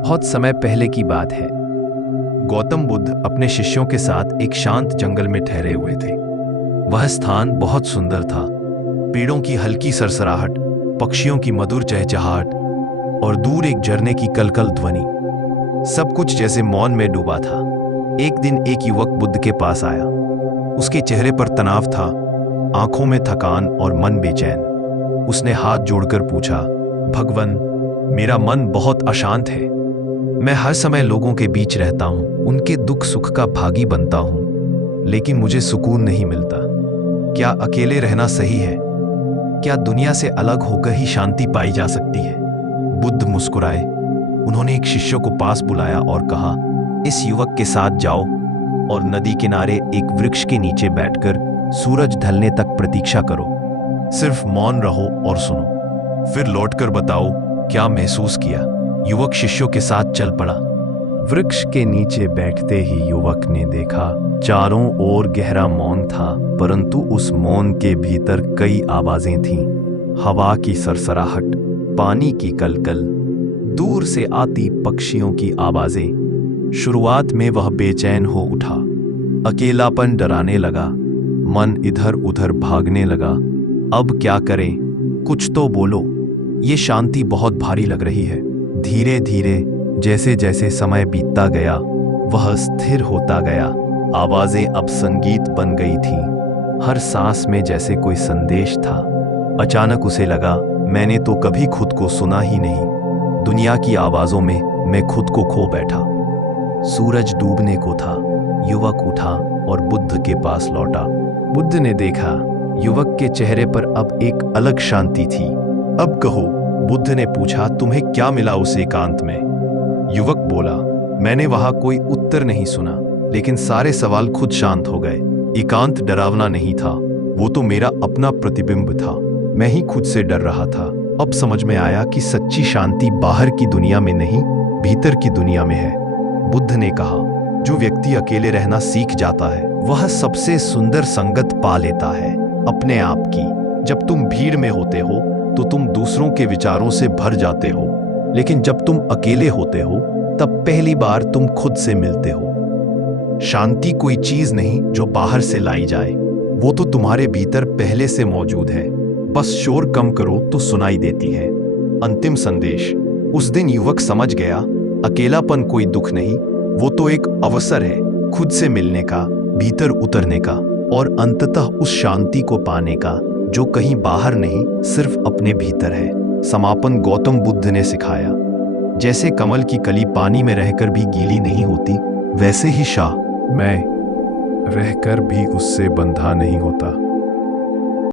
बहुत समय पहले की बात है। गौतम बुद्ध अपने शिष्यों के साथ एक शांत जंगल में ठहरे हुए थे। वह स्थान बहुत सुंदर था। पेड़ों की हल्की सरसराहट, पक्षियों की मधुर चहचहाहट और दूर एक झरने की कलकल ध्वनि, सब कुछ जैसे मौन में डूबा था। एक दिन एक युवक बुद्ध के पास आया। उसके चेहरे पर तनाव था, आंखों में थकान और मन बेचैन। उसने हाथ जोड़कर पूछा, भगवन, मेरा मन बहुत अशांत है। मैं हर समय लोगों के बीच रहता हूं, उनके दुख सुख का भागी बनता हूं, लेकिन मुझे सुकून नहीं मिलता। क्या अकेले रहना सही है? क्या दुनिया से अलग होकर ही शांति पाई जा सकती है? बुद्ध मुस्कुराए। उन्होंने एक शिष्य को पास बुलाया और कहा, इस युवक के साथ जाओ और नदी किनारे एक वृक्ष के नीचे बैठकर सूरज ढलने तक प्रतीक्षा करो। सिर्फ मौन रहो और सुनो, फिर लौटकर बताओ क्या महसूस किया। युवक शिष्यों के साथ चल पड़ा। वृक्ष के नीचे बैठते ही युवक ने देखा, चारों ओर गहरा मौन था, परंतु उस मौन के भीतर कई आवाजें थीं। हवा की सरसराहट, पानी की कलकल, दूर से आती पक्षियों की आवाजें। शुरुआत में वह बेचैन हो उठा। अकेलापन डराने लगा, मन इधर उधर भागने लगा। अब क्या करें? कुछ तो बोलो, ये शांति बहुत भारी लग रही है। धीरे धीरे जैसे जैसे समय बीतता गया, वह स्थिर होता गया। आवाजें अब संगीत बन गई थीं, हर सांस में जैसे कोई संदेश था। अचानक उसे लगा, मैंने तो कभी खुद को सुना ही नहीं। दुनिया की आवाजों में मैं खुद को खो बैठा। सूरज डूबने को था। युवक उठा और बुद्ध के पास लौटा। बुद्ध ने देखा, युवक के चेहरे पर अब एक अलग शांति थी। अब कहो, बुद्ध ने पूछा, तुम्हें क्या मिला उस एकांत में? युवक बोला, मैंने वहां कोई उत्तर नहीं सुना, लेकिन सारे सवाल खुद शांत हो गए। एकांत डरावना नहीं था, वो तो मेरा अपना प्रतिबिंब था। मैं ही खुद से डर रहा था। अब समझ में आया कि सच्ची शांति बाहर की दुनिया में नहीं, भीतर की दुनिया में है। बुद्ध ने कहा, जो व्यक्ति अकेले रहना सीख जाता है, वह सबसे सुंदर संगत पा लेता है, अपने आप की। जब तुम भीड़ में होते हो तो तुम दूसरों के विचारों से भर जाते हो, लेकिन जब तुम अकेले होते हो तब पहली बार तुम खुद से मिलते हो। शांति कोई चीज नहीं जो बाहर से लाई जाए, वो तो तुम्हारे भीतर पहले से मौजूद है। बस शोर कम करो तो सुनाई देती है। अंतिम संदेश। उस दिन युवक समझ गया, अकेलापन कोई दुख नहीं, वो तो एक अवसर है खुद से मिलने का, भीतर उतरने का और अंततः उस शांति को पाने का जो कहीं बाहर नहीं, सिर्फ अपने भीतर है। समापन। गौतम बुद्ध ने सिखाया, जैसे कमल की कली पानी में रहकर भी गीली नहीं होती, वैसे ही शाह मैं रहकर भी उससे बंधा नहीं होता।